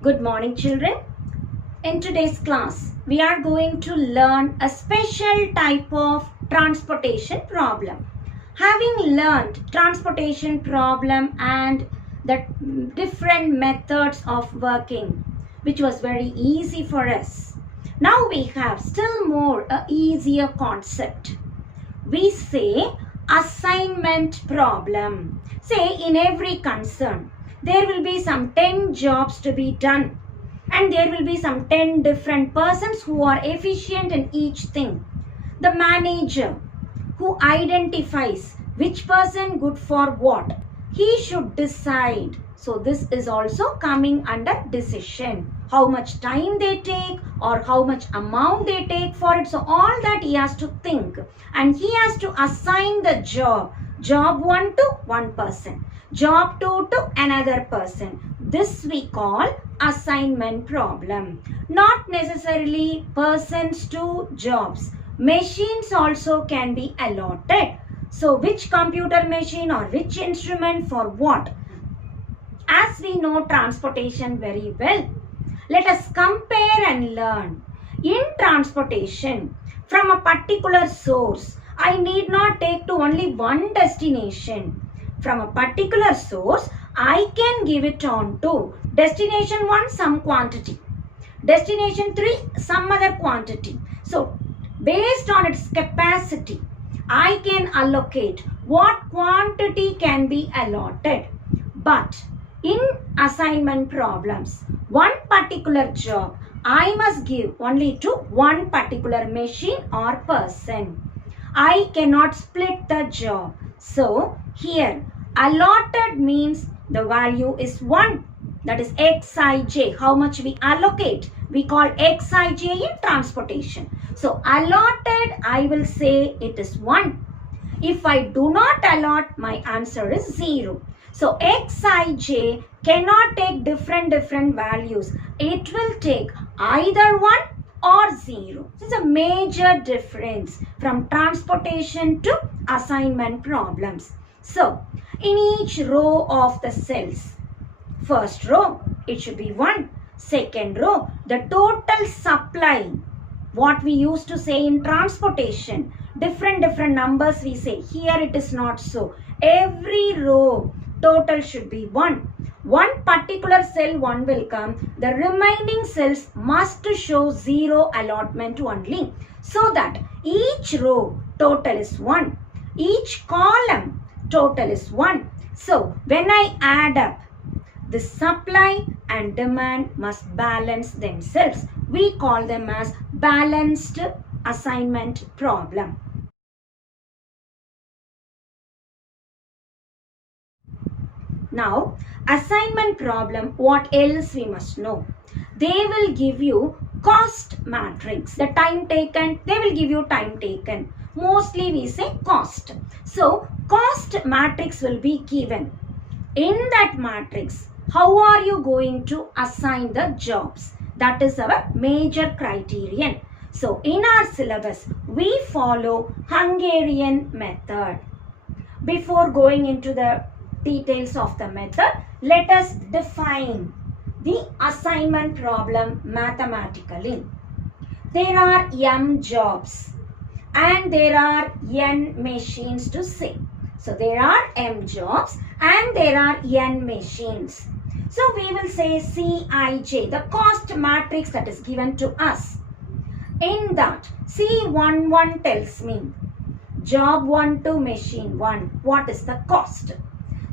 Good morning, children. In today's class, we are going to learn a special type of transportation problem. Having learned transportation problem and the different methods of working, which was very easy for us. Now we have still more a easier concept. We say assignment problem. Say in every concern, there will be some 10 jobs to be done and there will be some 10 different persons who are efficient in each thing. The manager who identifies which person good for what, he should decide. So this is also coming under decision. How much time they take or how much amount they take for it. So all that he has to think and he has to assign the job. Job 1 to one person. Job 2 to another person. This we call assignment problem. Not necessarily persons to jobs. Machines also can be allotted. So which computer machine or which instrument for what? As we know transportation very well, let us compare and learn. In transportation, from a particular source, I need not take to only one destination. From a particular source, I can give it on to destination 1 some quantity, destination 3 some other quantity. So based on its capacity, I can allocate what quantity can be allotted. But in assignment problems, one particular job I must give only to one particular machine or person. I cannot split the job. So here allotted means the value is 1. That is Xij. How much we allocate? We call Xij in transportation. So allotted, I will say it is 1. If I do not allot, my answer is 0. So Xij cannot take different values. It will take either 1 or 0. This is a major difference from transportation to assignment problems. So in each row of the cells, first row, it should be 1. Second row, the total supply, what we used to say in transportation, different numbers we say. Here it is not so. Every row, total should be 1. One particular cell 1 will come. The remaining cells must show 0 allotment only. So that each row, total is 1. Each column, total is 1. So when I add up, the supply and demand must balance themselves. We call them as balanced assignment problem. Now, assignment problem, what else we must know? They will give you cost matrix. The time taken, they will give you time taken. Mostly we say cost. So, cost matrix will be given. In that matrix, how are you going to assign the jobs? That is our major criterion. So, in our syllabus, we follow Hungarian method. Before going into the details of the method, let us define the assignment problem mathematically. There are m jobs and there are n machines to say. So there are m jobs and there are n machines. So we will say Cij, the cost matrix that is given to us. In that, C11 tells me job 1 to machine 1, what is the cost?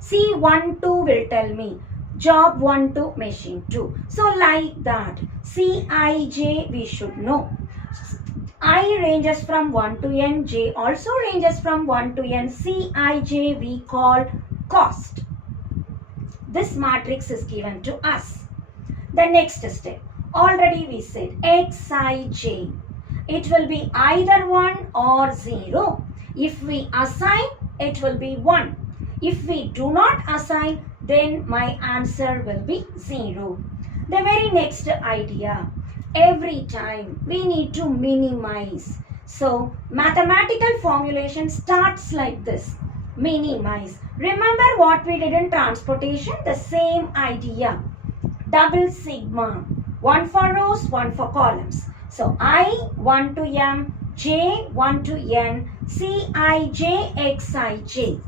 C12 will tell me job 1 to machine 2. So like that, Cij we should know. I ranges from 1 to n, j also ranges from 1 to n. Cij we call cost. This matrix is given to us. The next step, already we said Xij. It will be either 1 or 0. If we assign, it will be 1. If we do not assign, then my answer will be 0. The very next idea, every time we need to minimize. So, mathematical formulation starts like this. Minimize. Remember what we did in transportation? The same idea. double sigma. One for rows, one for columns. So I 1 to m, j 1 to n, cij, xij.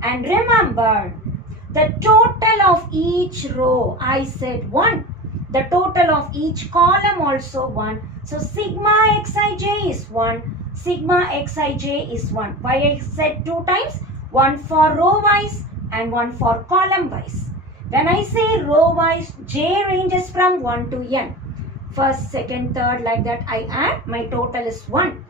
And remember, the total of each row, I said 1. The total of each column also 1. So sigma xij is 1. Sigma xij is 1. Why I said 2 times? One for row wise and one for column wise. When I say row wise, j ranges from 1 to n. First, second, third, like that I add, my total is 1.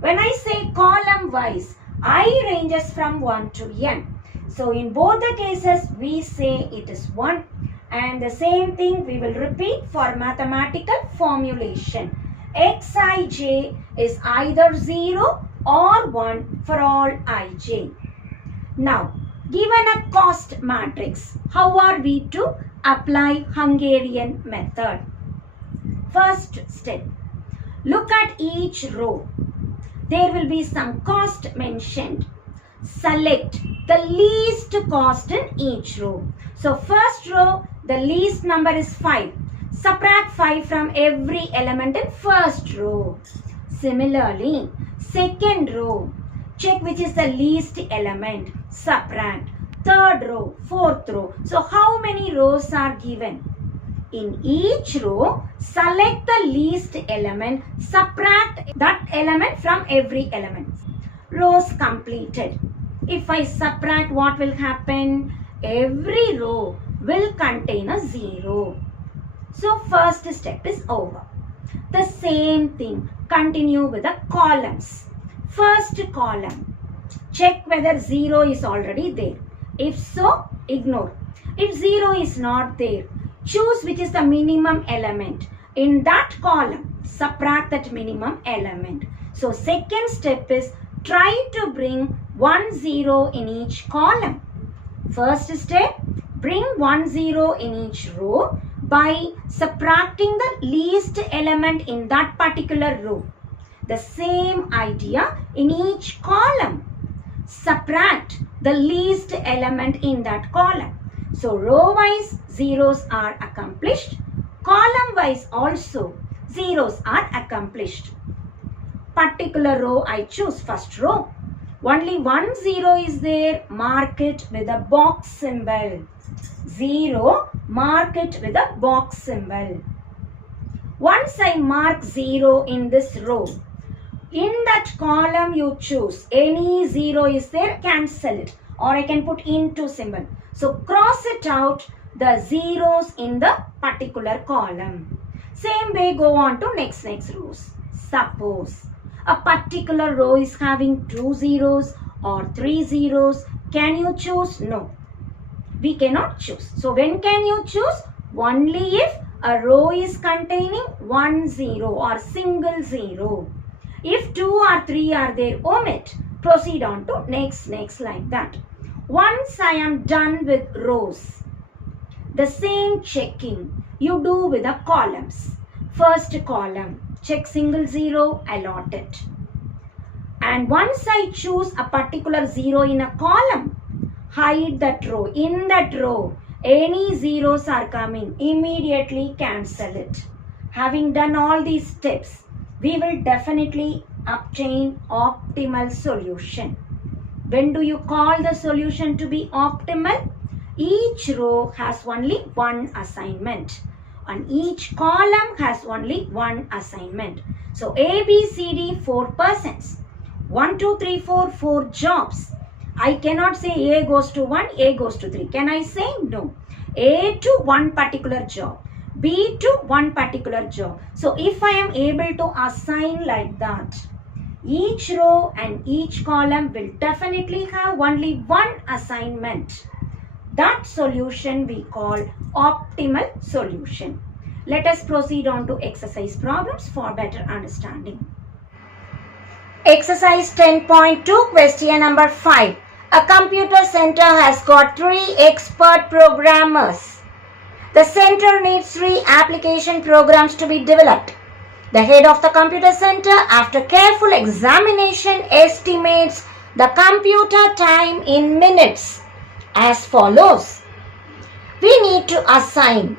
When I say column wise, I ranges from 1 to n. So in both the cases, we say it is 1. And the same thing we will repeat for mathematical formulation. Xij is either 0 or 1 for all ij. Now, given a cost matrix, how are we to apply Hungarian method? First step, look at each row. There will be some cost mentioned. Select the least cost in each row. So first row, the least number is 5. Subtract 5 from every element in first row. Similarly, second row, check which is the least element. Subtract. Third row, fourth row. So how many rows are given? In each row, select the least element, subtract that element from every element. Rows completed. If I subtract, what will happen? Every row will contain a 0. So first step is over. The same thing, continue with the columns. First column, check whether 0 is already there. If so, ignore. If 0 is not there, choose which is the minimum element. In that column, subtract that minimum element. So second step is try to bring 1 0 in each column. First step, bring 1 0 in each row by subtracting the least element in that particular row. The same idea in each column. Subtract the least element in that column. So row wise zeros are accomplished. Column wise also zeros are accomplished. Particular row I choose first row. Only 1 0 is there. Mark it with a box symbol. 0, mark it with a box symbol. Once I mark 0 in this row, in that column you choose any 0 is there, cancel it, or I can put into symbol. So cross it out the zeros in the particular column. Same way go on to next rows. Suppose a particular row is having 2 zeros or 3 zeros. Can you choose? No. We cannot choose. So when can you choose? Only if a row is containing 1 0 or single 0. If 2 or 3 are there, omit. Proceed on to next like that. Once I am done with rows, the same checking you do with the columns. First column, check single 0, allot it. And once I choose a particular 0 in a column, hide that row. In that row, any zeros are coming, immediately cancel it. Having done all these steps, we will definitely obtain optimal solution. When do you call the solution to be optimal? Each row has only one assignment and each column has only one assignment. So A, B, C, D, 4 persons. 1, 2, 3, 4, 4 jobs. I cannot say A goes to 1, A goes to 3. Can I say? No. A to one particular job, B to one particular job. So if I am able to assign like that, each row and each column will definitely have only one assignment. That solution we call optimal solution. Let us proceed on to exercise problems for better understanding. Exercise 10.2, question number 5. A computer center has got 3 expert programmers. The center needs 3 application programs to be developed. The head of the computer center, after careful examination, estimates the computer time in minutes as follows. We need to assign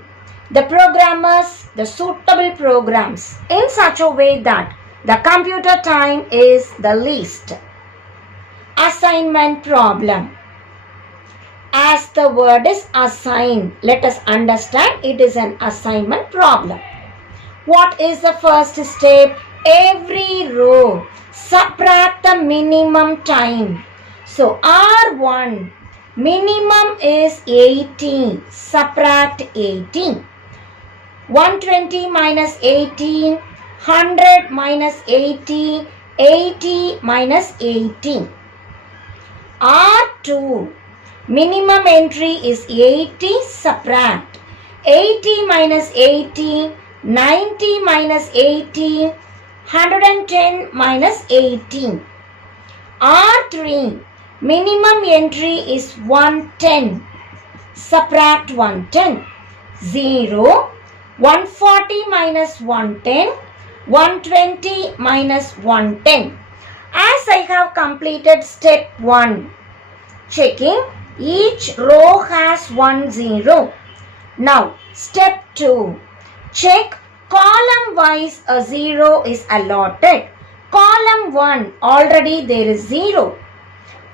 the programmers the suitable programs in such a way that the computer time is the least. Assignment problem. As the word is assign, let us understand it is an assignment problem. What is the first step? Every row subtract the minimum time. So R1 minimum is 18. Subtract 18. 120 minus 18, 100 minus 80, 80 minus 18. R2 minimum entry is 80. Subtract 80 minus 80, 90 minus 80, 110 minus 18. R3 minimum entry is 110. Subtract 110. 0. 140 minus 110. 120 minus 110. As I have completed step 1, checking each row has 1 0. Now step 2, check column wise a 0 is allotted. Column 1 already there is 0.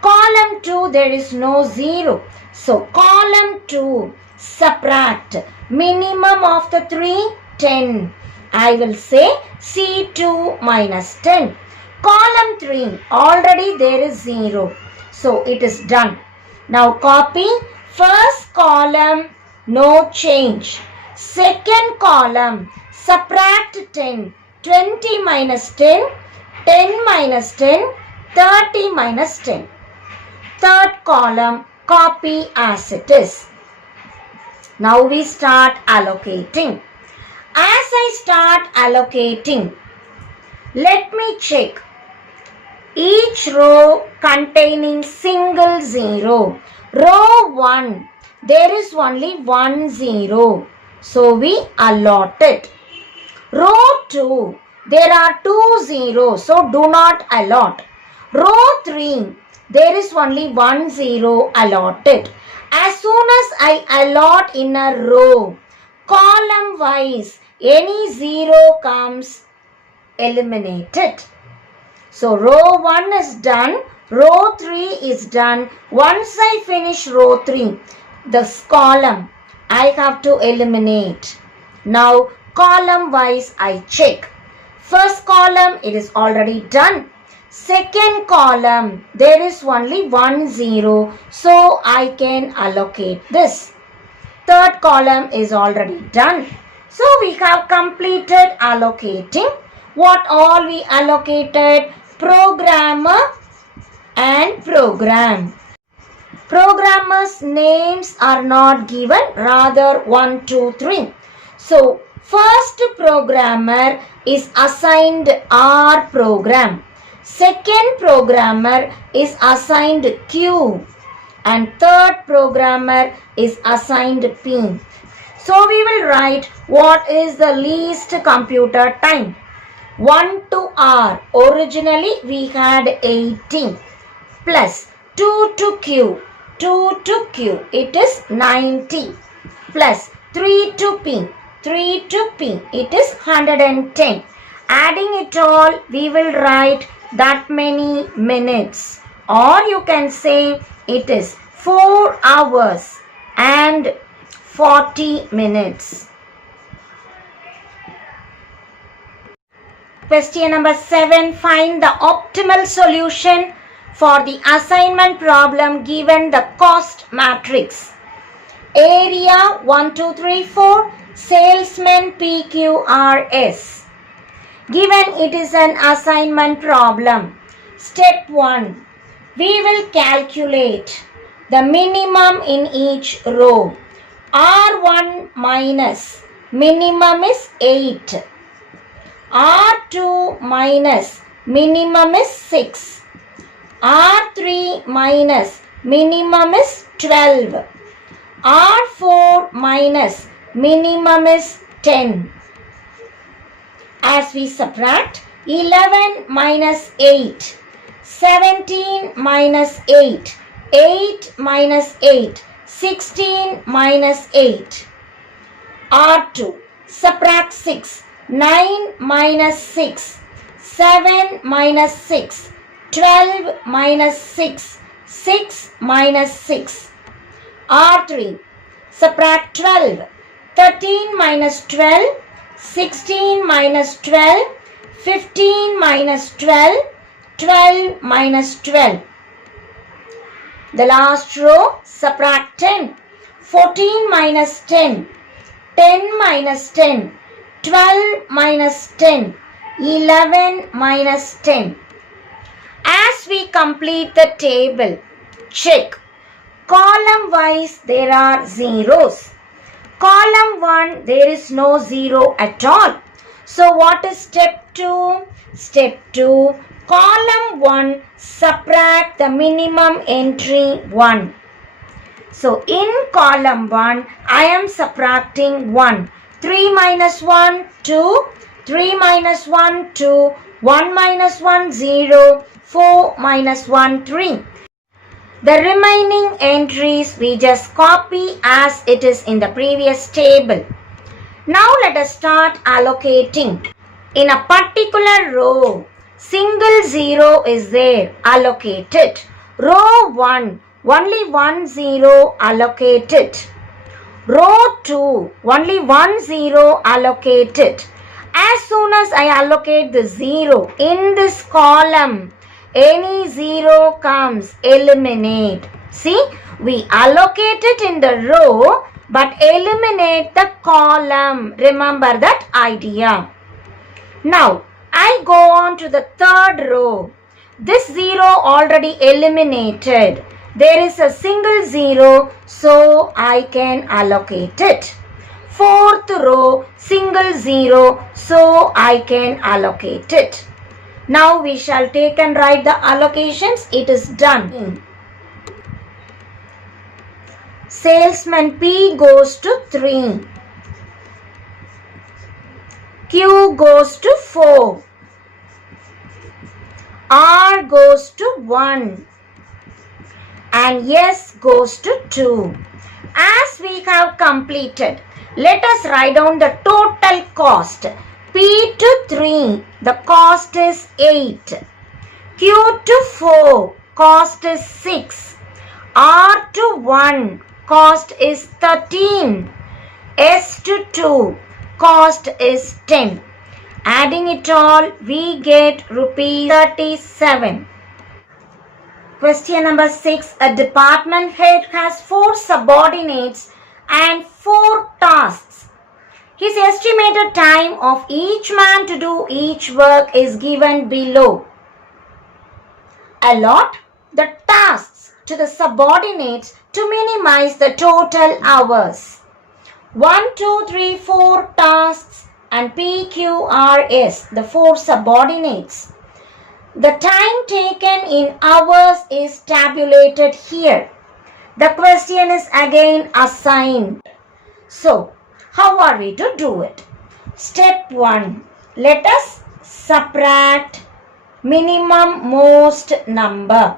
Column 2 there is no 0. So column 2 subtract minimum of the 3, 10. I will say C2 minus 10. Column 3 already there is 0. So it is done. Now copy first column, no change. Second column, subtract 10. 20 minus 10, 10 minus 10, 30 minus 10. Third column, copy as it is. Now we start allocating. As I start allocating, let me check each row containing single 0. Row 1, there is only 1 0. So we allot it. Row 2, there are 2 zeros. So do not allot. Row 3, there is only 1 0 allotted. As soon as I allot in a row, column wise, any 0 comes, eliminate it. So row 1 is done, row 3 is done. Once I finish row 3, this column I have to eliminate. Now column wise I check. First column it is already done. Second column there is only 1 0, so I can allocate this. Third column is already done. So we have completed allocating. What all we allocated? Programmer and program. Programmers' names are not given, rather 1, 2, 3. So first programmer is assigned R program. Second programmer is assigned Q. And third programmer is assigned P. So we will write what is the least computer time. 1 to R. Originally we had 80 plus 2 to Q. 2 to Q. It is 90 plus 3 to P. 3 to P. It is 110. Adding it all, we will write that many minutes. Or you can say it is 4 hours and 40 minutes. Question number 7. Find the optimal solution for the assignment problem given the cost matrix. Area 1, 2, 3, 4. Salesman PQRS. Given it is an assignment problem. Step 1. We will calculate the minimum in each row. R1 minus minimum is 8. R2 minus minimum is 6. R3 minus minimum is 12. R4 minus minimum is 10. As we subtract, 11 minus 8, 17 minus 8, 8 minus 8, 16 minus 8. R2. Subtract 6. 9 minus 6. 7 minus 6. 12 minus 6. 6 minus 6. R3. Subtract 12. 13 minus 12. 16 minus 12. 15 minus 12. 12 minus 12. The last row, subtract 10. 14 minus 10. 10 minus 10. 12 minus 10. 11 minus 10. As we complete the table, check. Column wise there are zeros. Column 1 there is no zero at all. So what is step 2? Step 2. Column 1, subtract the minimum entry 1. So in column 1, I am subtracting 1. 3 minus 1, 2. 3 minus 1, 2. 1 minus 1, 0. 4 minus 1, 3. The remaining entries we just copy as it is in the previous table. Now let us start allocating. In a particular row, single 0 is there, allocated. Row 1, only 1 0 allocated. Row 2, only 1 0 allocated. As soon as I allocate the 0 in this column, any 0 comes, eliminate. See, we allocate it in the row but eliminate the column. Remember that idea. Now, I go on to the third row. This 0 already eliminated. There is a single 0, so I can allocate it. Fourth row, single 0, so I can allocate it. Now we shall take and write the allocations. It is done. Salesman P goes to 3. Q goes to 4. R goes to 1. And S goes to 2. As we have completed, let us write down the total cost. P to 3, the cost is 8. Q to 4, cost is 6. R to 1, cost is 13. S to 2, cost is 10. Adding it all, we get rupees 37. Question number 6. A department head has 4 subordinates and 4 tasks. His estimated time of each man to do each work is given below. Allot the tasks to the subordinates to minimize the total hours. 1, 2, 3, 4 tasks and P, Q, R, S, the 4 subordinates. The time taken in hours is tabulated here. The question is again assigned. So, how are we to do it? Step 1. Let us subtract minimum most number.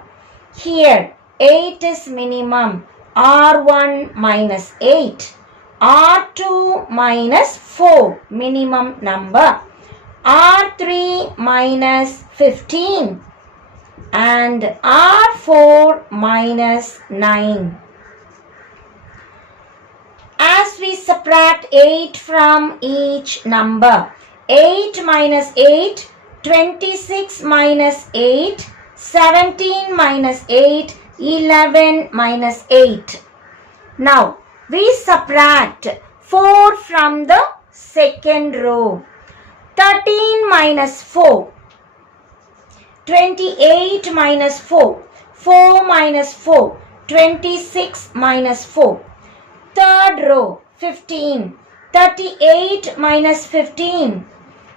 Here 8 is minimum. R1 minus 8. R2 minus 4 minimum number. R3 minus 15 and R4 minus 9. As we subtract 8 from each number, 8 minus 8, 26 minus 8, 17 minus 8, 11 minus 8. Now, we subtract 4 from the second row. 13 minus 4, 28 minus 4, 4 minus 4, 26 minus 4. Third row, 15, 38 minus 15,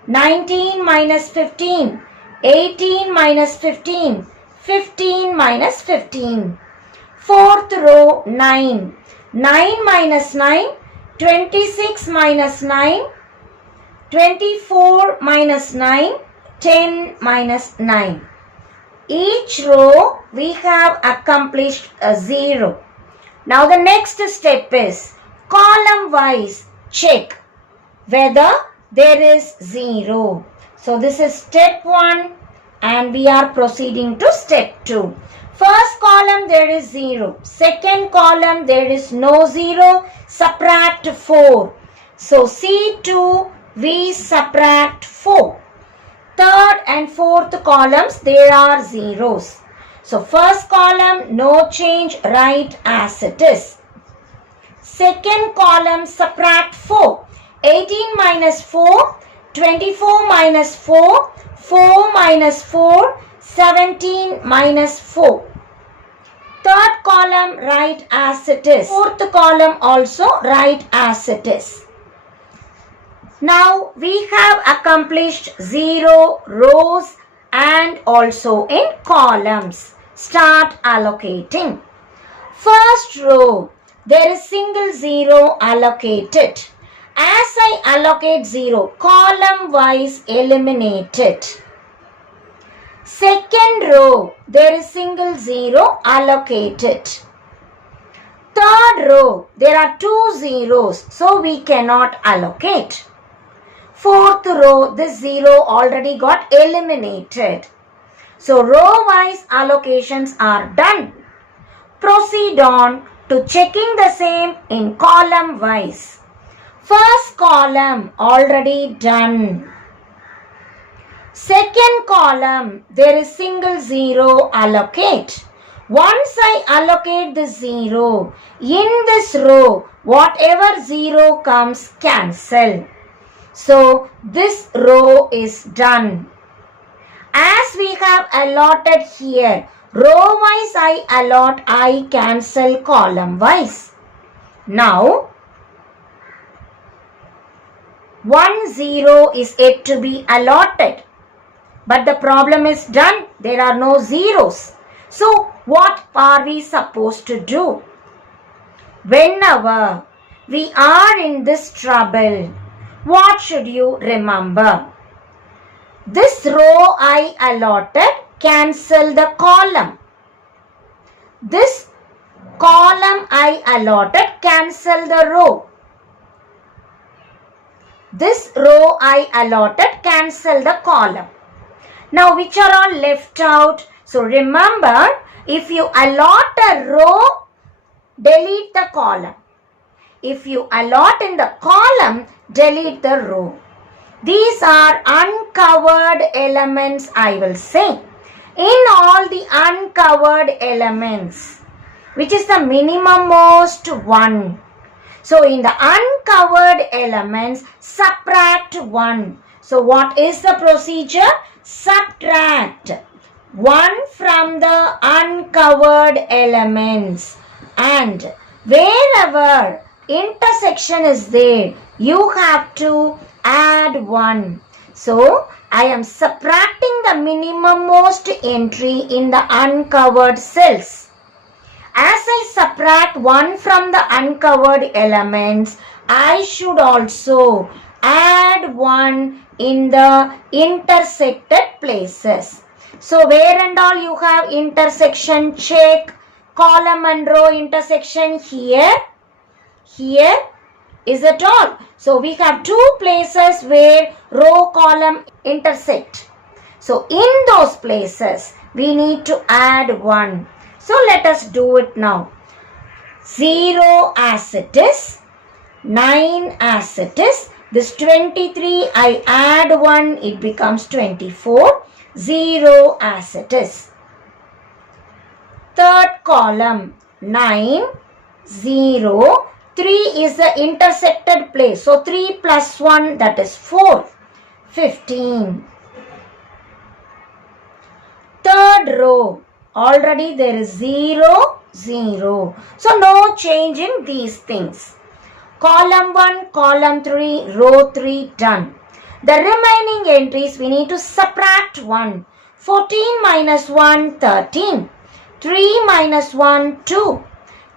19 minus 15, 18 minus 15, 15 minus 15. Fourth row, 9, 9 minus 9, 26 minus 9, 24 minus 9, 10 minus 9. Each row we have accomplished a 0. Now the next step is column wise check whether there is 0. So this is step 1 and we are proceeding to step 2. First column there is 0. Second column there is no 0. Subtract 4. So C2 we subtract 4. Third and fourth columns there are zeros. So first column no change, write as it is. Second column subtract 4. 18 minus 4, 24 minus 4, 4 minus 4, 17 minus 4. Third column write as it is. Fourth column also write as it is. Now we have accomplished 0 rows and also in columns. Start allocating. First row, there is single 0 allocated. As I allocate 0, column wise eliminate it. Second row, there is single 0 allocated. Third row, there are 2 zeros, so we cannot allocate. Fourth row, this 0 already got eliminated. So row wise allocations are done. Proceed on to checking the same in column wise. First column already done. Second column, there is single 0 allocate. Once I allocate the 0, in this row, whatever 0 comes, cancel. So this row is done. As we have allotted here, row wise I allot, I cancel column wise. Now, 1 0 is yet to be allotted. But the problem is done. There are no zeros. So what are we supposed to do? Whenever we are in this trouble, what should you remember? This row I allotted, cancel the column. This column I allotted, cancel the row. This row I allotted, cancel the column. Now which are all left out? So remember, if you allot a row, delete the column. If you allot in the column, delete the row. These are uncovered elements, I will say. In all the uncovered elements, which is the minimum most 1. So in the uncovered elements, subtract 1. So what is the procedure? Subtract 1 from the uncovered elements, and wherever intersection is there, you have to add 1. So I am subtracting the minimum most entry in the uncovered cells. As I subtract 1 from the uncovered elements, I should also add 1 in the intersected places. So where and all you have intersection, check. Column and row intersection here. Here, is it all? So we have 2 places where row column intersect. So in those places, we need to add 1. So let us do it now. 0 as it is, 9 as it is. This 23, I add 1, it becomes 24. 0 as it is. Third column, 9, 0. 3 is the intersected place. So 3 plus 1, that is 4. 15. Third row, already there is 0, 0. So no change in these things. Column 1, column 3, row 3 done. The remaining entries we need to subtract 1. 14 minus 1, 13. 3 minus 1, 2.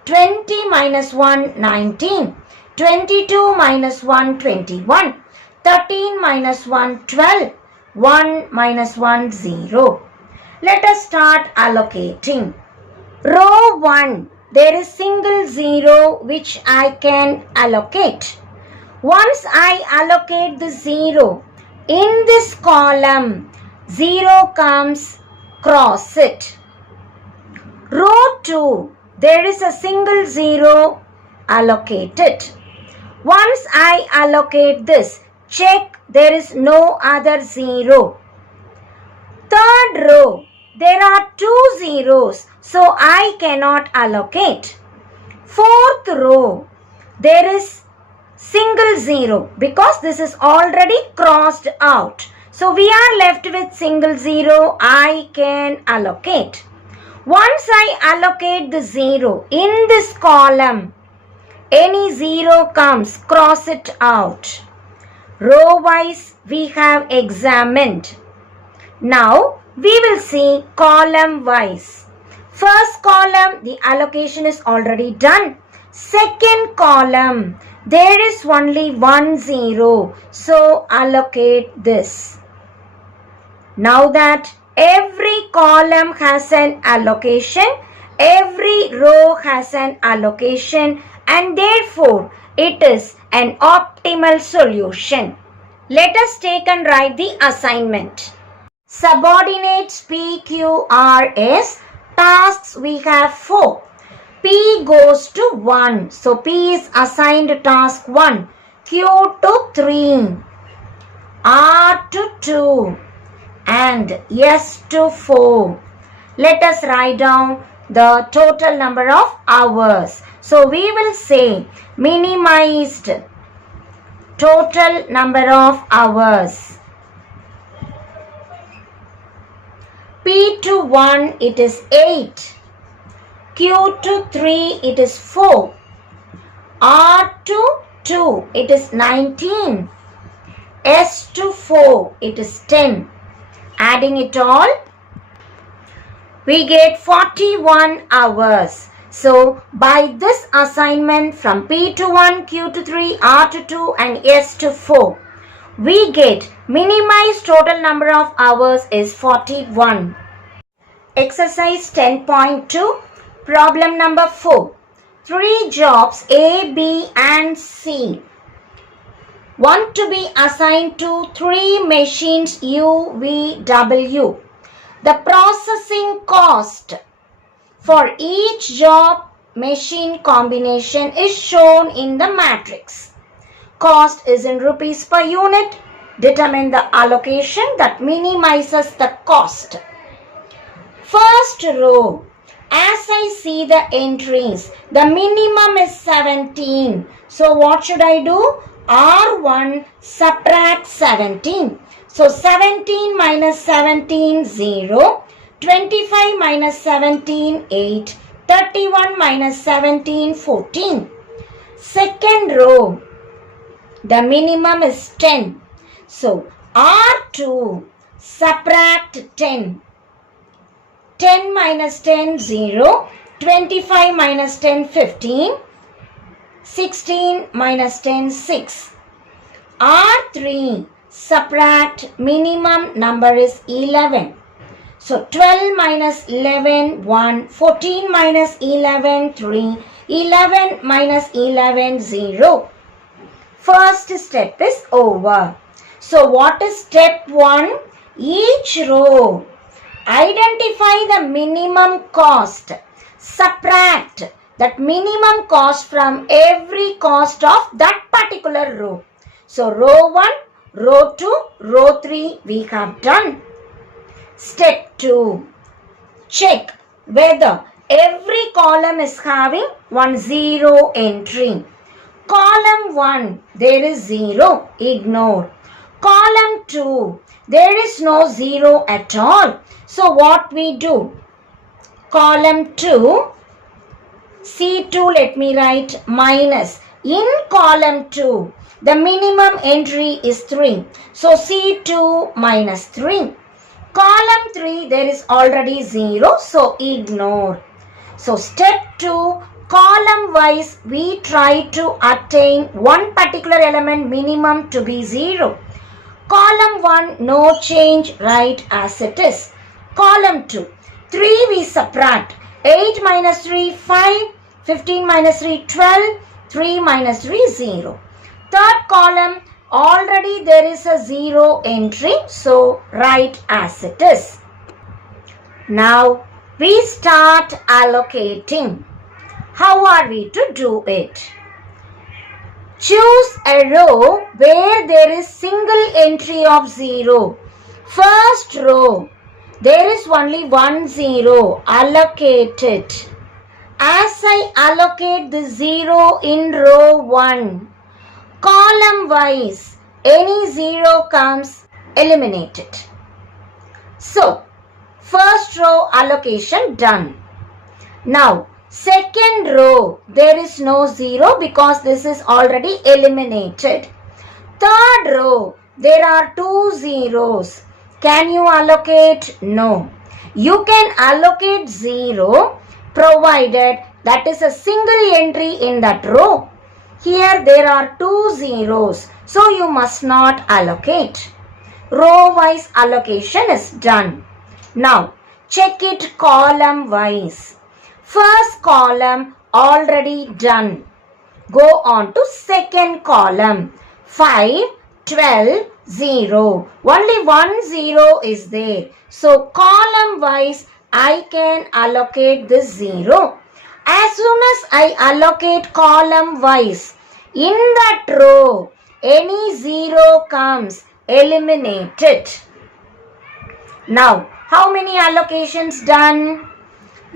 20 minus 1, 19. 22 minus 1, 21. 13 minus 1, 12. 1 minus 1, 0. Let us start allocating. Row 1, there is single 0 which I can allocate. Once I allocate the 0 in this column, 0 comes, cross it. Row 2, there is a single 0, allocate it. Once I allocate this, check there is no other 0. Third row, there are 2 zeros, so I cannot allocate. Fourth row, there is single 0 because this is already crossed out. So we are left with single 0, I can allocate. Once I allocate the 0 in this column, any 0 comes, cross it out. Row wise we have examined. Now we will see column wise. First column, the allocation is already done. Second column, there is only 1 0, so allocate this. Now that every column has an allocation, every row has an allocation, and therefore it is an optimal solution. Let us take and write the assignment. Subordinates P, Q, R, S. Tasks we have 4. P goes to 1. So P is assigned task 1. Q to 3. R to 2. And S to 4. Let us write down the total number of hours. So we will say minimized total number of hours. P to 1 it is 8. Q to 3 it is 4. R to 2 it is 19. S to 4 it is 10. Adding it all, we get 41 hours. So by this assignment from P to 1, Q to 3, R to 2 and S to 4, we get minimized total number of hours is 41. Exercise 10.2, problem number 4. 3 jobs A, B and C want to be assigned to 3 machines U, V, W. The processing cost for each job machine combination is shown in the matrix. Cost is in rupees per unit. Determine the allocation that minimizes the cost. First row, as I see the entries, the minimum is 17. So what should I do? R1 subtract 17. So 17 minus 17, 0. 25 minus 17, 8. 31 minus 17, 14. Second row, the minimum is 10. So R2 subtract 10. 10 minus 10, 0. 25 minus 10, 15. 16 minus 10, 6. R3 subtract minimum number is 11. So 12 minus 11, 1. 14 minus 11, 3. 11 minus 11, 0. First step is over. So what is step 1? Each row, identify the minimum cost. Subtract that minimum cost from every cost of that particular row. So row 1, row 2, row 3 we have done. Step 2. Check whether every column is having 1 0 entry. Column 1, there is 0, ignore. Column 2, there is no 0 at all. So what we do? Column 2, C2 let me write minus. In column 2, the minimum entry is 3. So C2 minus 3. Column 3, there is already 0. So ignore. So step 2, column wise we try to attain one particular element minimum to be 0. Column 1, no change, write as it is. Column 2, 3 we subtract. 8 minus 3, 5. 15 minus 3, 12. 3 minus 3, 0. Third column, already there is a 0 entry, so write as it is. Now we start allocating. How are we to do it? Choose a row where there is single entry of 0. First row, there is only 1 0. Allocate it. As I allocate the 0 in row 1, column wise, any 0 comes, eliminate it. So, first row allocation done. Now, second row, there is no 0 because this is already eliminated. Third row, there are 2 zeros. Can you allocate? No. You can allocate 0 provided that is a single entry in that row. Here there are 2 zeros, so you must not allocate. Row wise allocation is done. Now check it column wise. First column already done. Go on to second column. 5, 12, 0. Only 1 0 is there. So column wise I can allocate this 0. As soon as I allocate column wise, in that row, any 0 comes, eliminate it. Now, how many allocations done?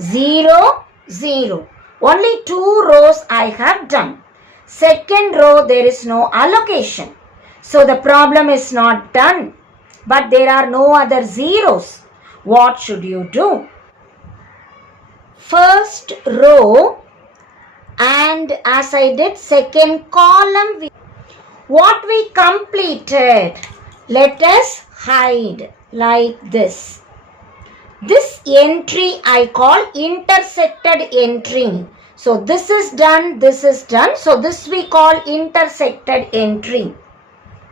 0, 0. Only 2 rows I have done. Second row, there is no allocation. So, the problem is not done. But there are no other zeros. What should you do? First row and as I did second column, what we completed, let us hide like this. This entry I call intersected entry. So this is done, this is done. So this we call intersected entry.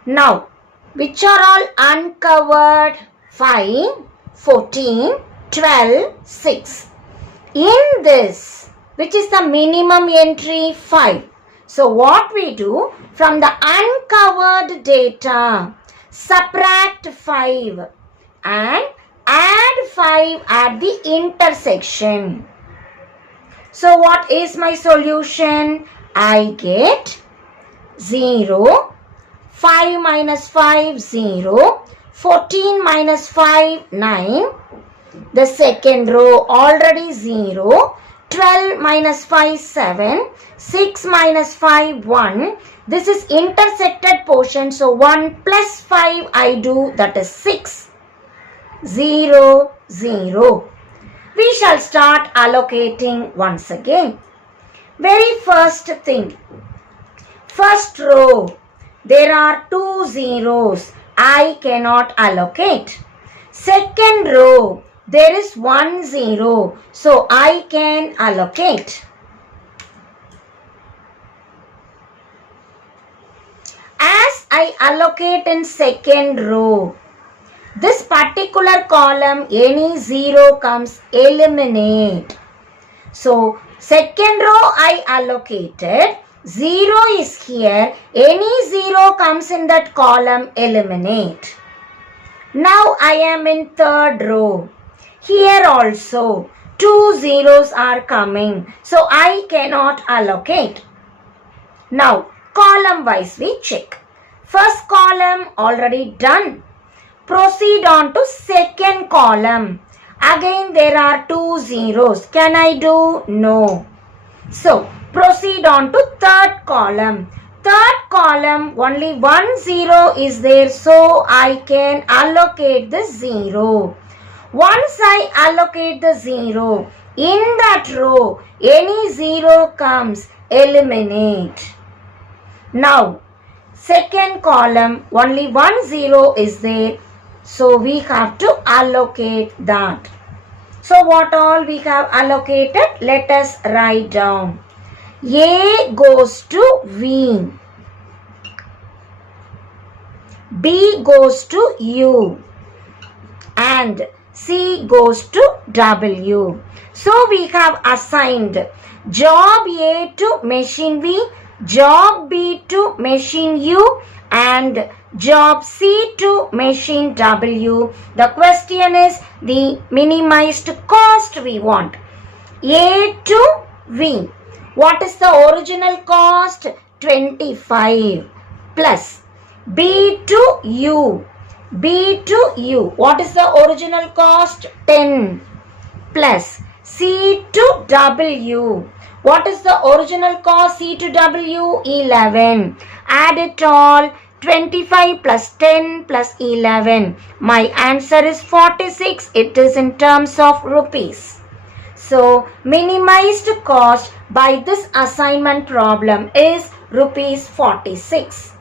Now, which are all uncovered? 5, 14, 12, 6. In this, which is the minimum entry? 5. So what we do? From the uncovered data, subtract 5 and add 5 at the intersection. So what is my solution? I get 0, 5 minus 5, 0, 14 minus 5, 9. The second row already 0, 12 minus 5, 7, 6 minus 5, 1. This is intersected portion, so 1 plus 5 I do, that is 6. 0, 0. We shall start allocating once again. Very first thing, first row, there are 2 zeros. I cannot allocate. Second row, there is 1 0. So I can allocate. As I allocate in second row, this particular column, any 0 comes, eliminate. So second row I allocated. 0 is here. Any 0 comes in that column, eliminate. Now I am in third row. Here also 2 zeros are coming. So I cannot allocate. Now column wise we check. First column already done. Proceed on to second column. Again there are 2 zeros. Can I do? No. So proceed on to third column. Third column, only 1 0 is there, so I can allocate the 0. Once I allocate the 0, in that row, any 0 comes, eliminate. Now, second column, only 1 0 is there, so we have to allocate that. So, what all we have allocated? Let us write down. A goes to V, B goes to U, and C goes to W. So we have assigned job A to machine V, job B to machine U and job C to machine W. The question is the minimized cost we want. A to V. What is the original cost? 25 plus B to U. B to U. What is the original cost? 10 plus C to W. What is the original cost? C to W? 11. Add it all. 25 plus 10 plus 11. My answer is 46. It is in terms of rupees. So, minimized cost by this assignment problem is rupees 46.